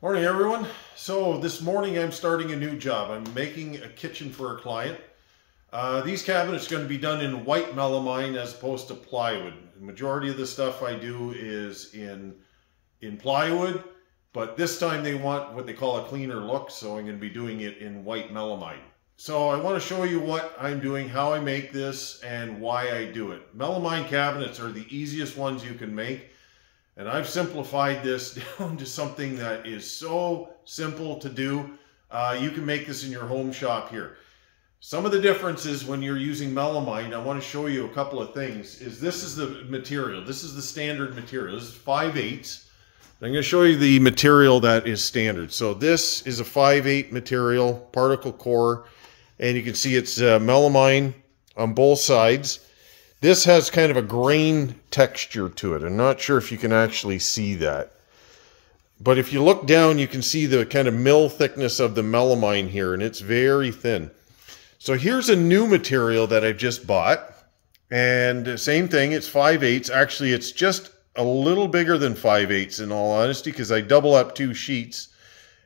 Morning everyone. So this morning I'm starting a new job. I'm making a kitchen for a client. These cabinets are going to be done in white melamine as opposed to plywood. The majority of the stuff I do is in plywood, but this time they want what they call a cleaner look, so I'm going to be doing it in white melamine. So I want to show you what I'm doing, how I make this, and why I do it. Melamine cabinets are the easiest ones you can make. And I've simplified this down to something that is so simple to do. You can make this in your home shop here. Some of the differences when you're using melamine, I want to show you a couple of things, is this is the material. This is the standard material. This is 5/8. I'm going to show you the material that is standard. So this is a 5/8 material, particle core, and you can see it's melamine on both sides. This has kind of a grain texture to it. I'm not sure if you can actually see that. But if you look down, you can see the kind of mill thickness of the melamine here, and it's very thin. So here's a new material that I've just bought. And same thing, it's 5/8. Actually, it's just a little bigger than 5/8 in all honesty, because I double up 2 sheets,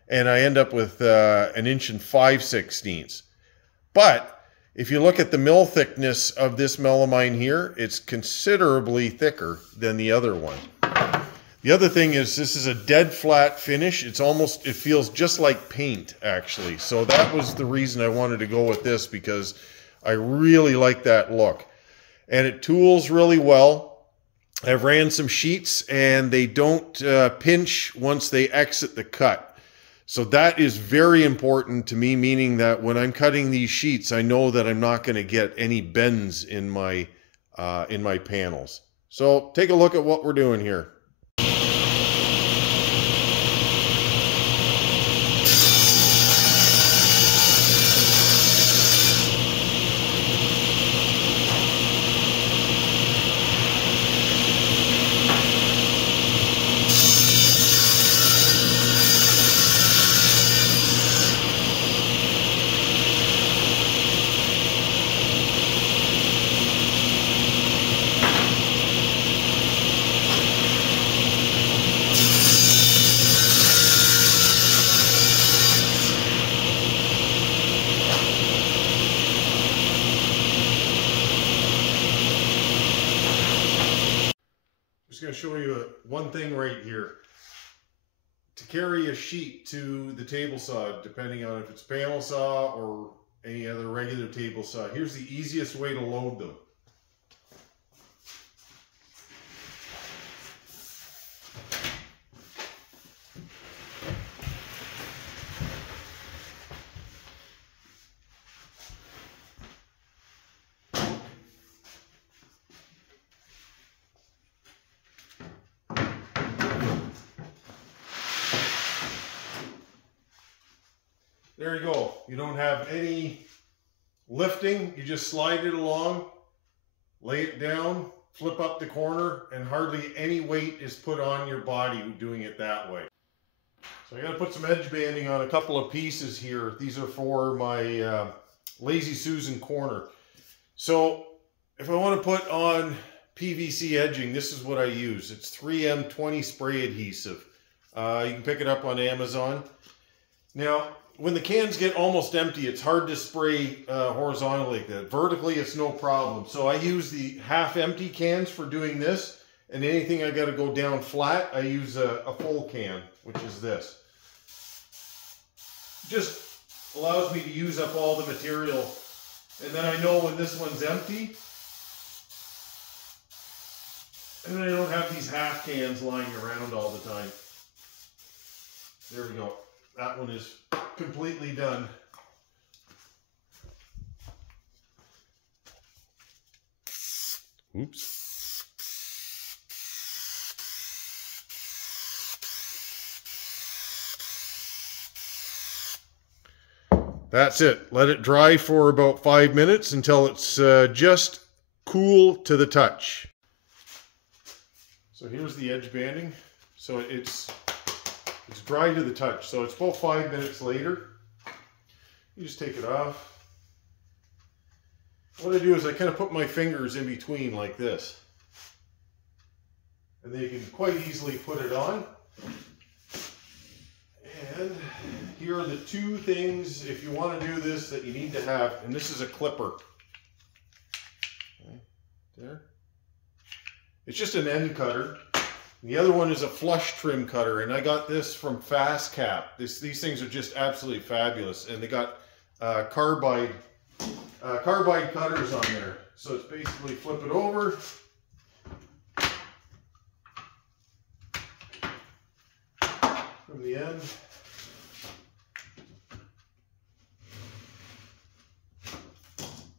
and I end up with 1 5/16 inches. But if you look at the mill thickness of this melamine here, it's considerably thicker than the other one. The other thing is this is a dead flat finish. It feels just like paint actually. So that was the reason I wanted to go with this, because I really like that look. And it tools really well. I've ran some sheets and they don't pinch once they exit the cut. So that is very important to me, meaning that when I'm cutting these sheets, I know that I'm not going to get any bends in my panels. So take a look at what we're doing here. Going to show you one thing right here. To carry a sheet to the table saw, depending on if it's panel saw or any other regular table saw, here's the easiest way to load them. There you go. You don't have any lifting. You just slide it along, lay it down, flip up the corner, and hardly any weight is put on your body doing it that way. So I got to put some edge banding on a couple of pieces here. These are for my Lazy Susan corner. So if I want to put on PVC edging, this is what I use. It's 3M20 spray adhesive. You can pick it up on Amazon. Now, when the cans get almost empty, it's hard to spray horizontally like that. Vertically, it's no problem. So I use the half-empty cans for doing this, and anything I got to go down flat, I use a full can, which is this. Just allows me to use up all the material, and then I know when this one's empty, and then I don't have these half cans lying around all the time. There we go. That one is completely done. Oops. That's it. Let it dry for about 5 minutes until it's just cool to the touch. So here's the edge banding. So it's dry to the touch. So it's about 5 minutes later. You just take it off. What I do is I kind of put my fingers in between like this. And then you can quite easily put it on. here are the two things, if you want to do this, that you need to have. And this is a clipper. Okay, there. It's just an end cutter. The other one is a flush trim cutter, and I got this from Fast Cap. These things are just absolutely fabulous, and they got carbide cutters on there. So it's basically flip it over, from the end,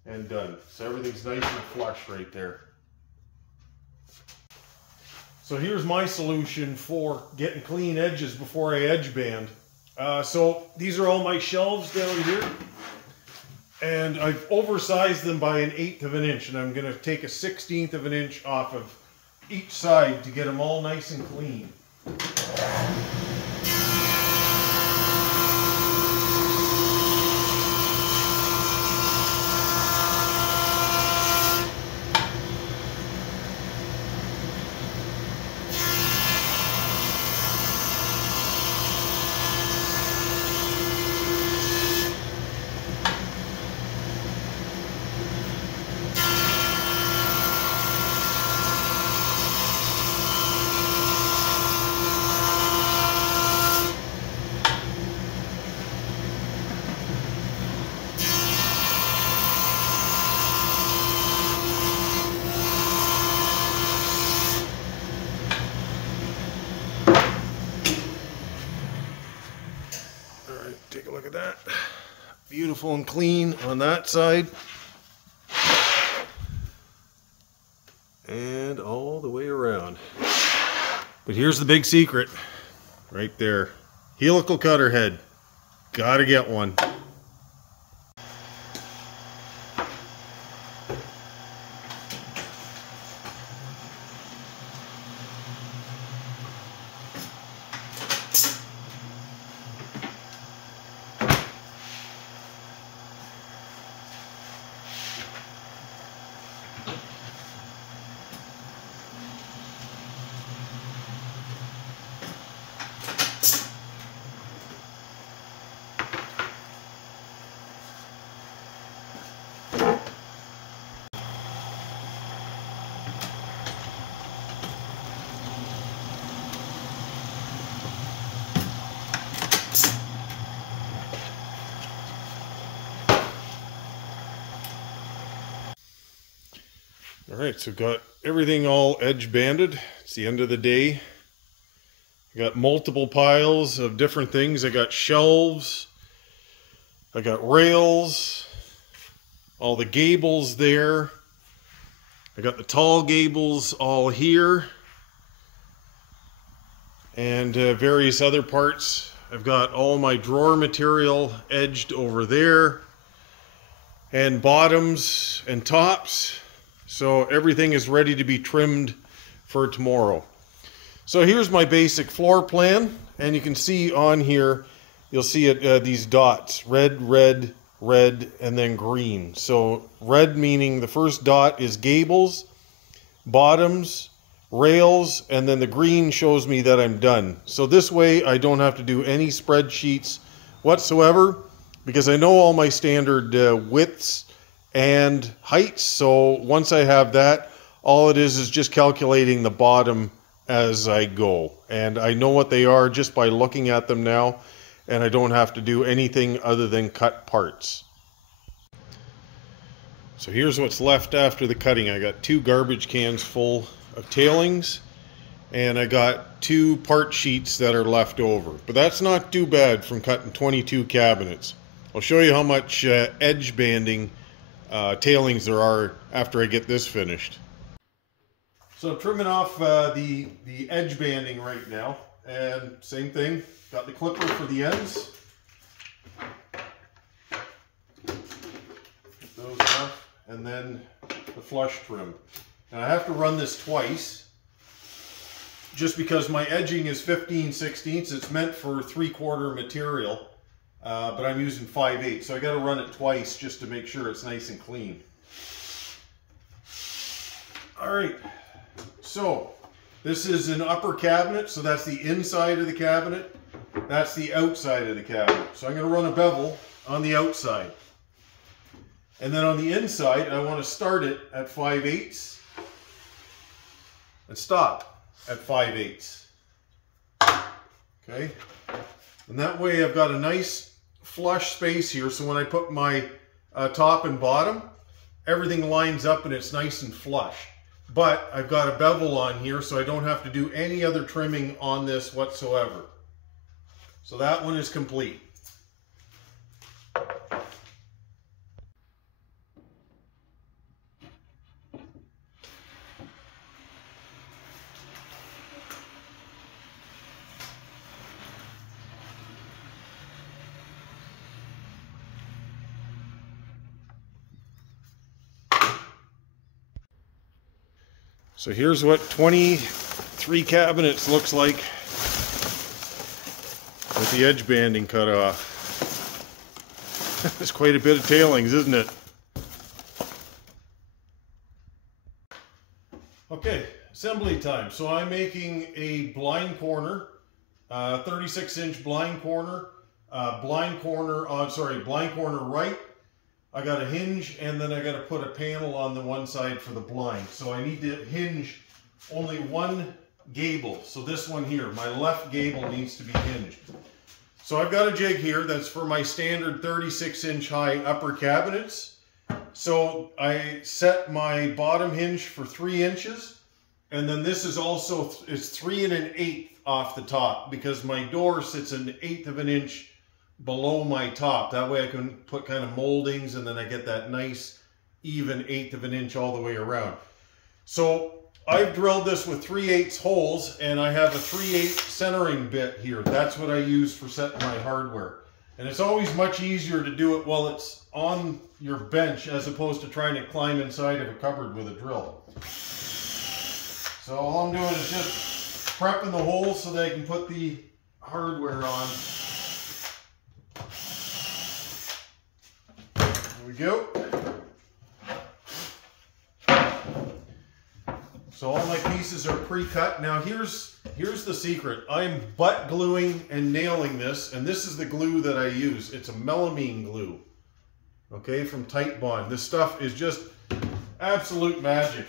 and done. So everything's nice and flush right there. So here's my solution for getting clean edges before I edge band. So these are all my shelves down here, and I've oversized them by 1/8 of an inch, and I'm going to take a 1/16 of an inch off of each side to get them all nice and clean. Take a look at that. Beautiful and clean on that side. And all the way around. But here's the big secret. Right there. Helical cutter head. Gotta get one. Alright, so got everything all edge banded. It's the end of the day. I got multiple piles of different things. I got shelves. I got rails. All the gables there. I got the tall gables all here. And various other parts. I've got all my drawer material edged over there. And bottoms and tops. So everything is ready to be trimmed for tomorrow. So here's my basic floor plan, and you can see on here, you'll see it, these dots, red, red, red, and then green. So red meaning the first dot is gables, bottoms, rails, and then the green shows me that I'm done. So this way I don't have to do any spreadsheets whatsoever, because I know all my standard widths and heights. So once I have that, all it is just calculating the bottom as I go, and I know what they are just by looking at them now, and I don't have to do anything other than cut parts. So here's what's left after the cutting. I got 2 garbage cans full of tailings, and I got 2 part sheets that are left over, but that's not too bad from cutting 22 cabinets. I'll show you how much edge banding tailings there are after I get this finished. So I'm trimming off the edge banding right now, and same thing, got the clipper for the ends. Get those off, and then the flush trim. Now I have to run this twice, just because my edging is 15/16. It's meant for 3/4 material. But I'm using 5/8, so I got to run it twice just to make sure it's nice and clean. All right, so this is an upper cabinet, so that's the inside of the cabinet. That's the outside of the cabinet. So I'm going to run a bevel on the outside. And then on the inside, I want to start it at 5/8 and stop at 5/8. Okay? And that way I've got a nice flush space here, so when I put my top and bottom, everything lines up and it's nice and flush. But I've got a bevel on here, so I don't have to do any other trimming on this whatsoever. So that one is complete. So here's what 23 cabinets looks like with the edge banding cut off. That's quite a bit of tailings, isn't it? Okay, assembly time. So I'm making a blind corner, 36-inch blind corner, blind corner right. I got a hinge, and then I got to put a panel on the one side for the blind. So I need to hinge only one gable. So this one here, my left gable needs to be hinged. So I've got a jig here that's for my standard 36-inch high upper cabinets. So I set my bottom hinge for 3 inches, and then this is also, it's 3 1/8 off the top, because my door sits 1/8 of an inch below my top. That way I can put kind of moldings, and then I get that nice even 1/8 of an inch all the way around. So I've drilled this with 3/8 holes, and I have a 3/8 centering bit here. That's what I use for setting my hardware. And it's always much easier to do it while it's on your bench as opposed to trying to climb inside of a cupboard with a drill. So all I'm doing is just prepping the holes so that I can put the hardware on. There we go. So all my pieces are pre-cut. Now here's the secret. I'm butt gluing and nailing this, and this is the glue that I use. It's a melamine glue, okay, from Tight Bond. This stuff is just absolute magic.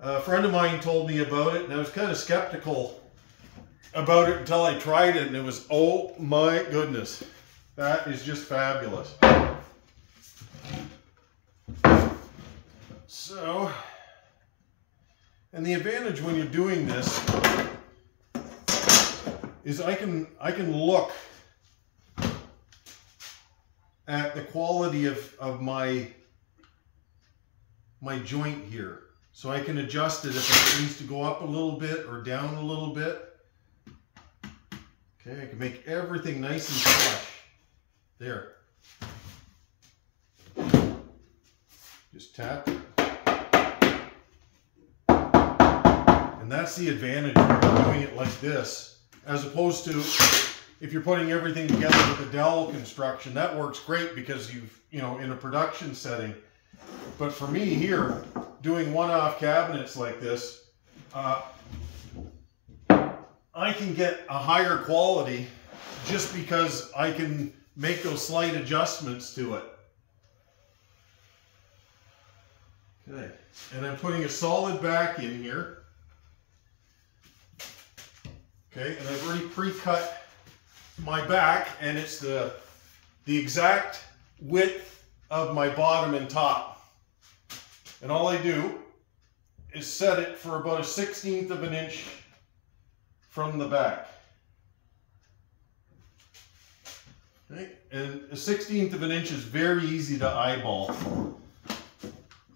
A friend of mine told me about it, and I was kind of skeptical about it until I tried it, and it was, oh my goodness, that is just fabulous. So, and the advantage when you're doing this is I can look at the quality of my joint here. So I can adjust it if it needs to go up a little bit or down a little bit. Okay, I can make everything nice and flush. There. Just tap. And that's the advantage of doing it like this, as opposed to if you're putting everything together with a dowel construction. That works great because you know, in a production setting. But for me here, doing one-off cabinets like this, I can get a higher quality just because I can make those slight adjustments to it. Okay, and I'm putting a solid back in here. Okay, and I've already pre-cut my back, and it's the exact width of my bottom and top. And all I do is set it for about 1/16 of an inch from the back. Okay, and 1/16 of an inch is very easy to eyeball.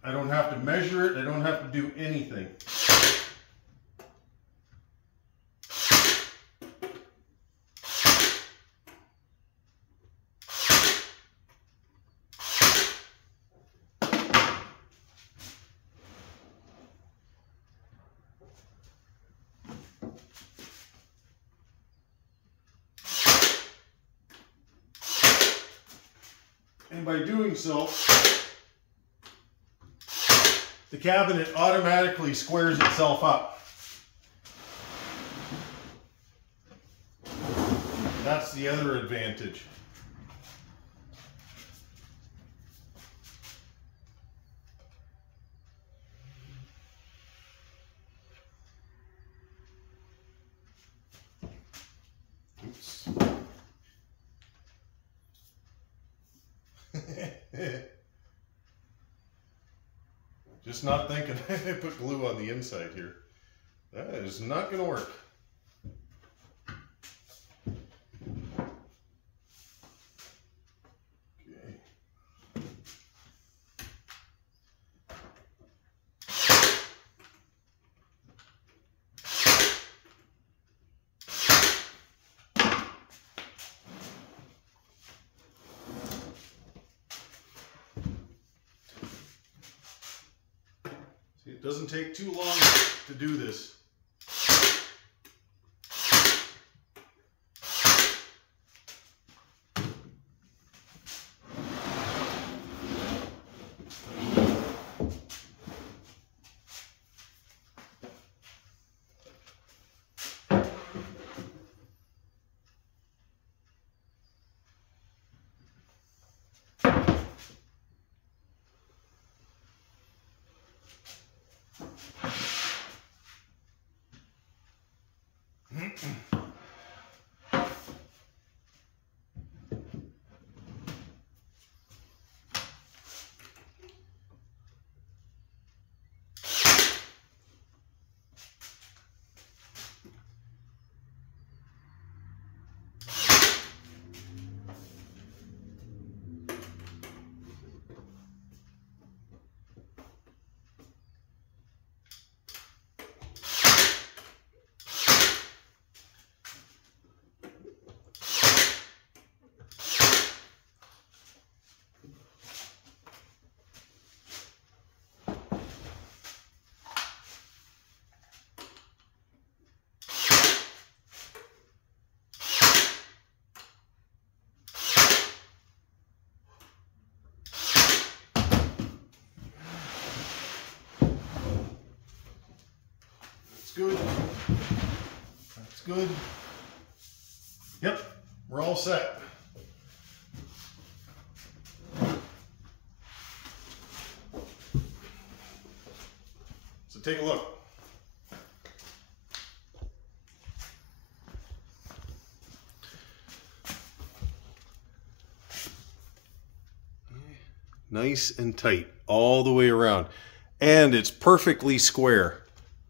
I don't have to measure it, I don't have to do anything. And by doing so, the cabinet automatically squares itself up. That's the other advantage. Oops. Just not thinking I put glue on the inside here. That is not going to work. It doesn't take too long to do this. Good. That's good. Yep, we're all set. So take a look. Nice and tight all the way around. And it's perfectly square.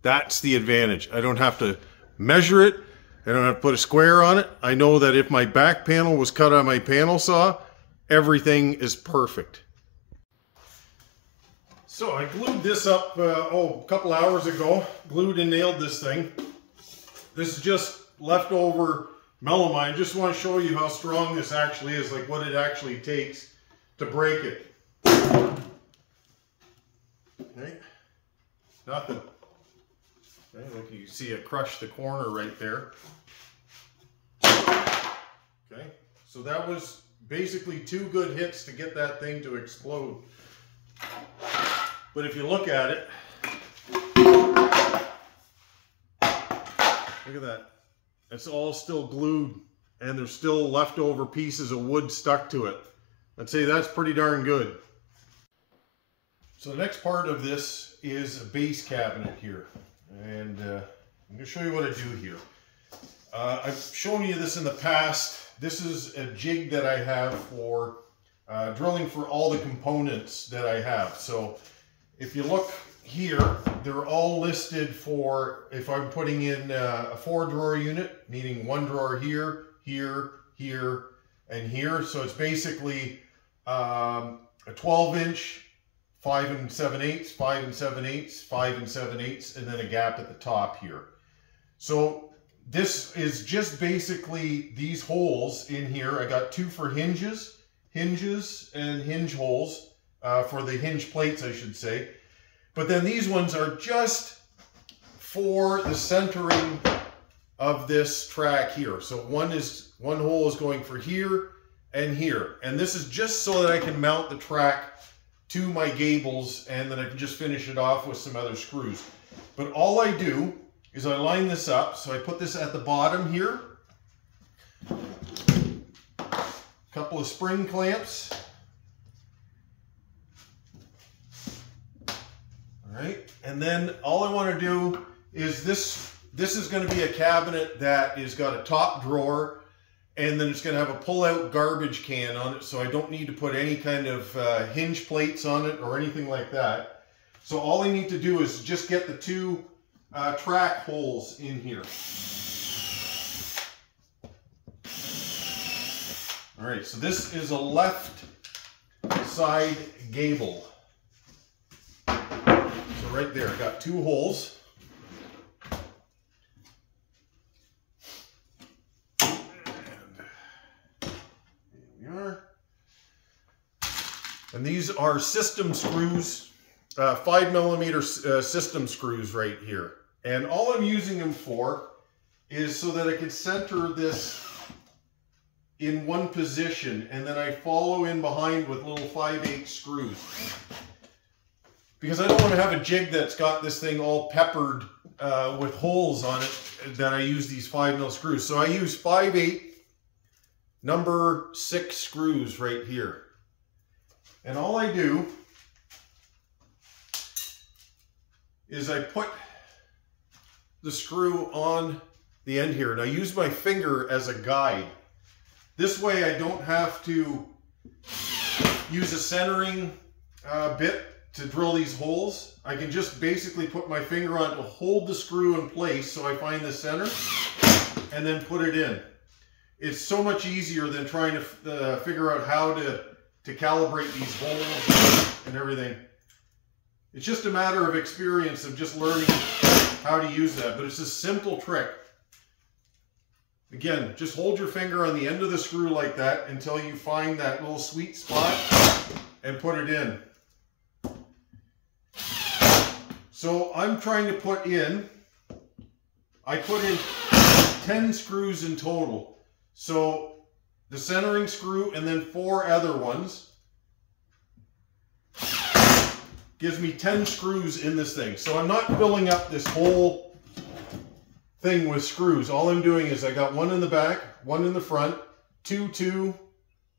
That's the advantage. I don't have to measure it. I don't have to put a square on it. I know that if my back panel was cut on my panel saw, everything is perfect. So I glued this up a couple hours ago. Glued and nailed this thing. This is just leftover melamine. Just want to show you how strong this actually is, like what it actually takes to break it. Okay. Nothing. Okay, like you see it crush the corner right there. Okay, so that was basically 2 good hits to get that thing to explode. But if you look at it, look at that. It's all still glued and there's still leftover pieces of wood stuck to it. I'd say that's pretty darn good. So the next part of this is a base cabinet here. And I'm going to show you what I do here. I've shown you this in the past. This is a jig that I have for drilling for all the components that I have. So if you look here, they're all listed for if I'm putting in a 4-drawer unit, meaning 1 drawer here, here, here, and here. So it's basically a 12-inch, 5 7/8, 5 7/8, 5 7/8, and then a gap at the top here. So this is just basically these holes in here. I got 2 for hinges and hinge holes for the hinge plates, I should say. But then these ones are just for the centering of this track here. So one hole is going for here and here. And this is just so that I can mount the track to my gables and then I can just finish it off with some other screws. But all I do is I line this up. So I put this at the bottom here couple of spring clamps. All right, and then all I want to do is this is going to be a cabinet that is got a top drawer, and then it's going to have a pull-out garbage can on it, so I don't need to put any kind of hinge plates on it or anything like that. So all I need to do is just get the two track holes in here. All right, so this is a left side gable. So right there, I got two holes. And here we are. And these are system screws, 5mm system screws right here. And all I'm using them for is so that I can center this in one position, and then I follow in behind with little 5/8 screws. Because I don't want to have a jig that's got this thing all peppered with holes on it, that I use these 5mm screws. So I use 5/8 number 6 screws right here. And all I do is I put the screw on the end here, and I use my finger as a guide. This way I don't have to use a centering bit to drill these holes. I can just basically put my finger on to hold the screw in place so I find the center and then put it in. It's so much easier than trying to figure out how to calibrate these holes and everything. It's just a matter of experience of just learning how to use that, but it's a simple trick. Again, just hold your finger on the end of the screw like that until you find that little sweet spot and put it in. So I'm trying to put in, I put in 10 screws in total. So the centering screw and then 4 other ones gives me 10 screws in this thing. So I'm not filling up this whole thing with screws. All I'm doing is I got one in the back, one in the front, 2, 2,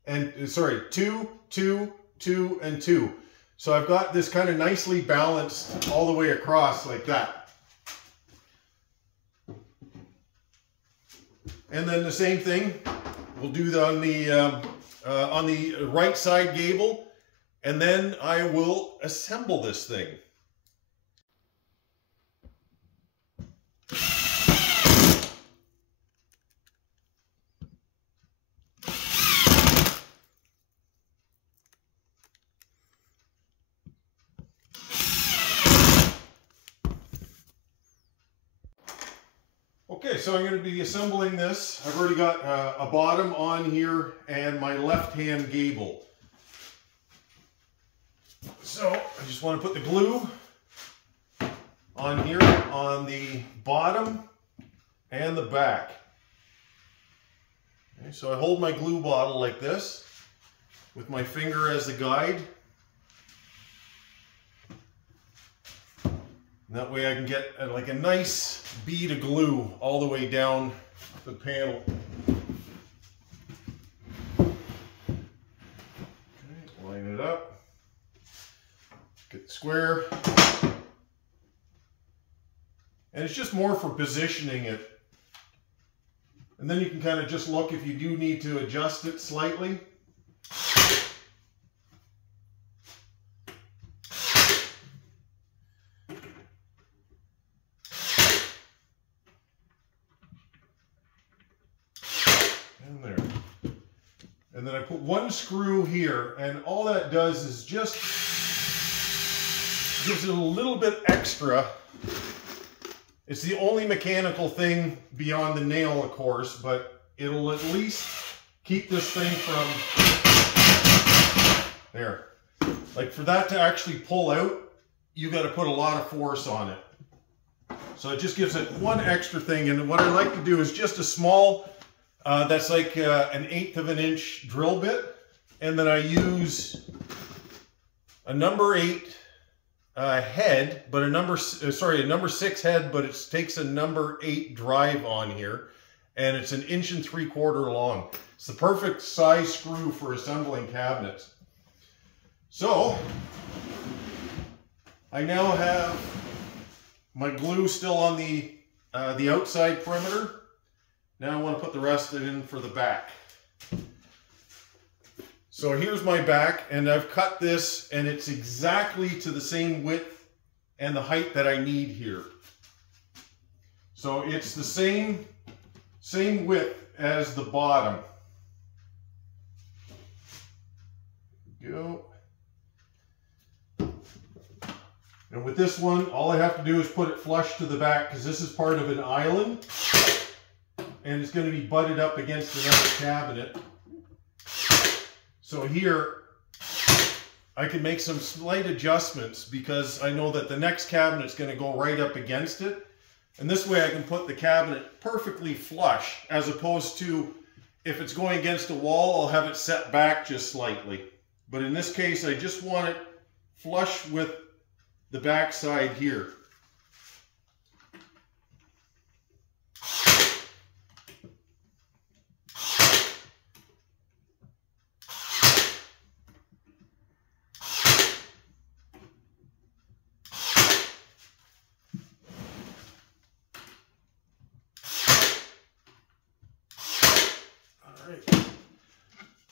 and 2, 2, 2, and 2. So I've got this kind of nicely balanced all the way across like that. And then the same thing we'll do on the right side gable, and then I will assemble this thing. Okay, so I'm going to be assembling this. I've already got a bottom on here and my left-hand gable. So I just want to put the glue on here on the bottom and the back. Okay, so I hold my glue bottle like this with my finger as the guide. That way I can get like a nice bead of glue all the way down the panel. Okay, line it up. Get the square. And it's just more for positioning it. And then you can kind of just look if you do need to adjust it slightly. And then I put one screw here, and all that does is just gives it a little bit extra. It's the only mechanical thing beyond the nail, of course, but it'll at least keep this thing from there. Like for that to actually pull out, you got to put a lot of force on it. So it just gives it one extra thing. And what I like to do is just a small, that's like an 1/8 of an inch drill bit. And then I use a number 8 head, but a number 6 head, but it takes a number 8 drive on here. And it's 1 3/4 inches long. It's the perfect size screw for assembling cabinets. So I now have my glue still on the outside perimeter. Now I want to put the rest of it in for the back. So here's my back, and I've cut this, and it's exactly to the same width and the height that I need here. So it's the same width as the bottom. Go. And with this one, all I have to do is put it flush to the back, because this is part of an island, and it's going to be butted up against another cabinet. So here, I can make some slight adjustments because I know that the next cabinet's going to go right up against it. And this way I can put the cabinet perfectly flush, as opposed to if it's going against a wall, I'll have it set back just slightly. But in this case, I just want it flush with the back side here.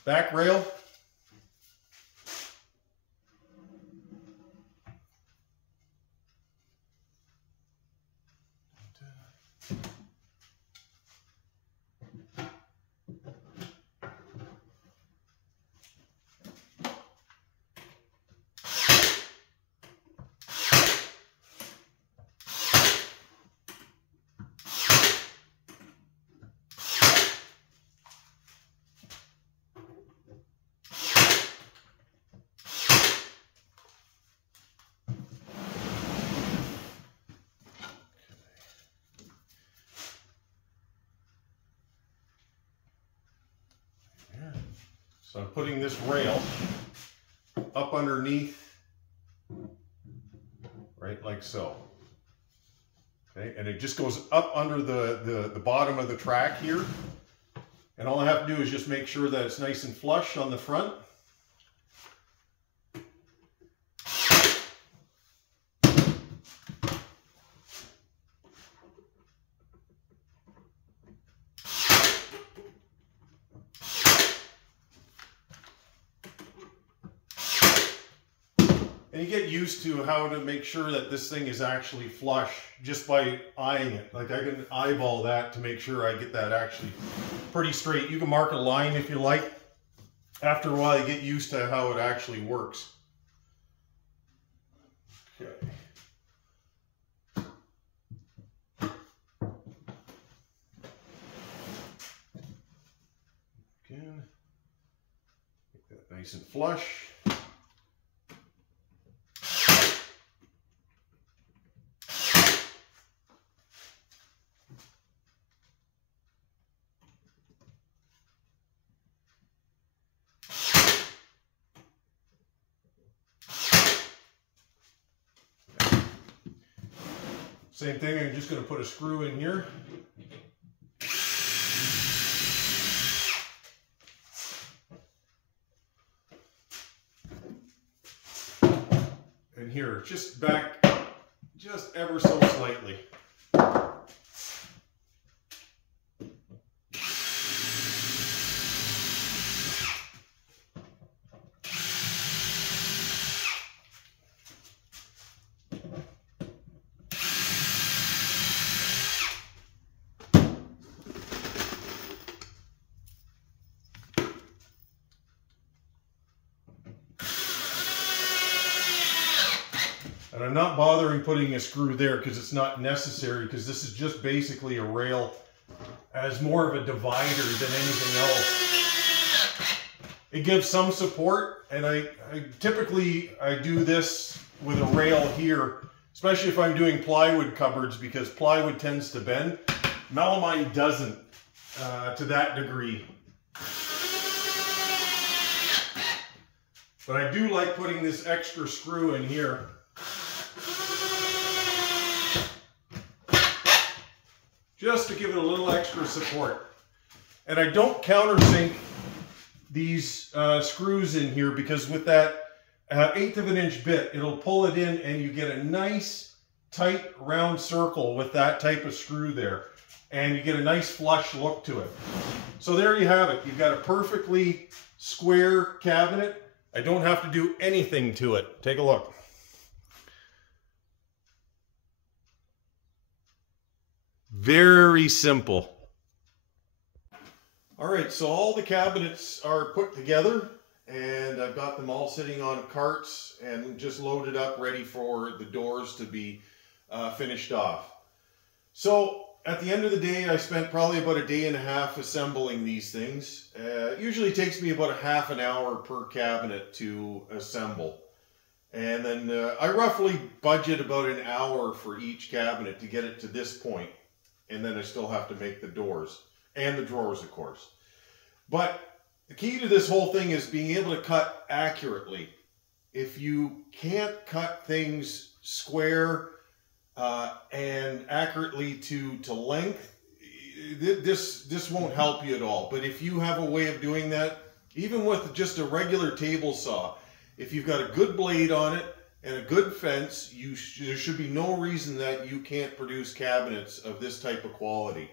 Back rail. So I'm putting this rail up underneath, right, like so. Okay, and it just goes up under the bottom of the track here. And all I have to do is just make sure that it's nice and flush on the front. And you get used to how to make sure that this thing is actually flush just by eyeing it. Like I can eyeball that to make sure I get that actually pretty straight. You can mark a line if you like. After a while you get used to how it actually works. Okay. Again, make that nice and flush. Same thing, I'm just going to put a screw in here. And here, just back, just ever so slightly. And I'm not bothering putting a screw there because it's not necessary, because this is just basically a rail as more of a divider than anything else. It gives some support, and I typically do this with a rail here, especially if I'm doing plywood cupboards, because plywood tends to bend. Melamine doesn't to that degree. But I do like putting this extra screw in here. Just to give it a little extra support. And I don't countersink these screws in here, because with that 1/8 of an inch bit, it'll pull it in and you get a nice tight round circle with that type of screw there. And you get a nice flush look to it. So there you have it. You've got a perfectly square cabinet. I don't have to do anything to it. Take a look. Very simple. All right, so all the cabinets are put together and I've got them all sitting on carts and just loaded up, ready for the doors to be finished off. So at the end of the day, I spent probably about 1.5 days assembling these things. It usually takes me about a half an hour per cabinet to assemble. And then I roughly budget about an hour for each cabinet to get it to this point. And then I still have to make the doors and the drawers, of course. But the key to this whole thing is being able to cut accurately. If you can't cut things square and accurately to length, this won't help you at all. But if you have a way of doing that, even with just a regular table saw, if you've got a good blade on it and a good fence, there should be no reason that you can't produce cabinets of this type of quality.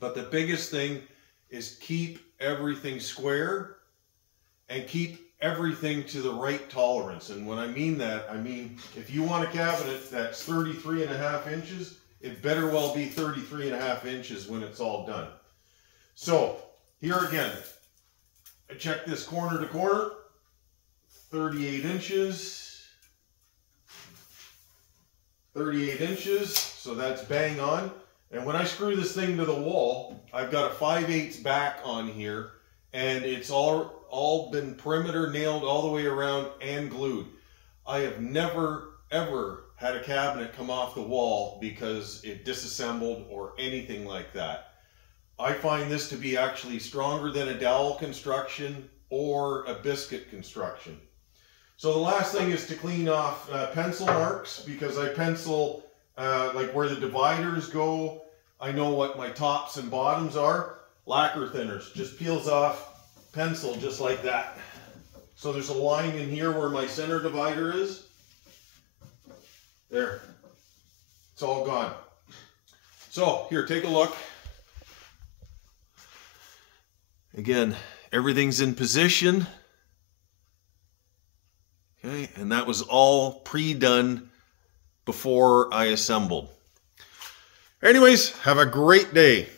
But the biggest thing is keep everything square and keep everything to the right tolerance. And when I mean that, I mean if you want a cabinet that's 33.5 inches, it better well be 33.5 inches when it's all done. So here again, I check this corner to corner, 38 inches, 38 inches, so that's bang on. And when I screw this thing to the wall, I've got a 5/8 back on here, and it's all been perimeter nailed all the way around and glued. I have never, ever had a cabinet come off the wall because it disassembled or anything like that. I find this to be actually stronger than a dowel construction or a biscuit construction. So the last thing is to clean off pencil marks, because I pencil like where the dividers go. I know what my tops and bottoms are. Lacquer thinners, just peels off pencil just like that. So there's a line in here where my center divider is. There. It's all gone. So here, take a look. Again, everything's in position. Okay, and that was all pre-done before I assembled. Anyways, have a great day.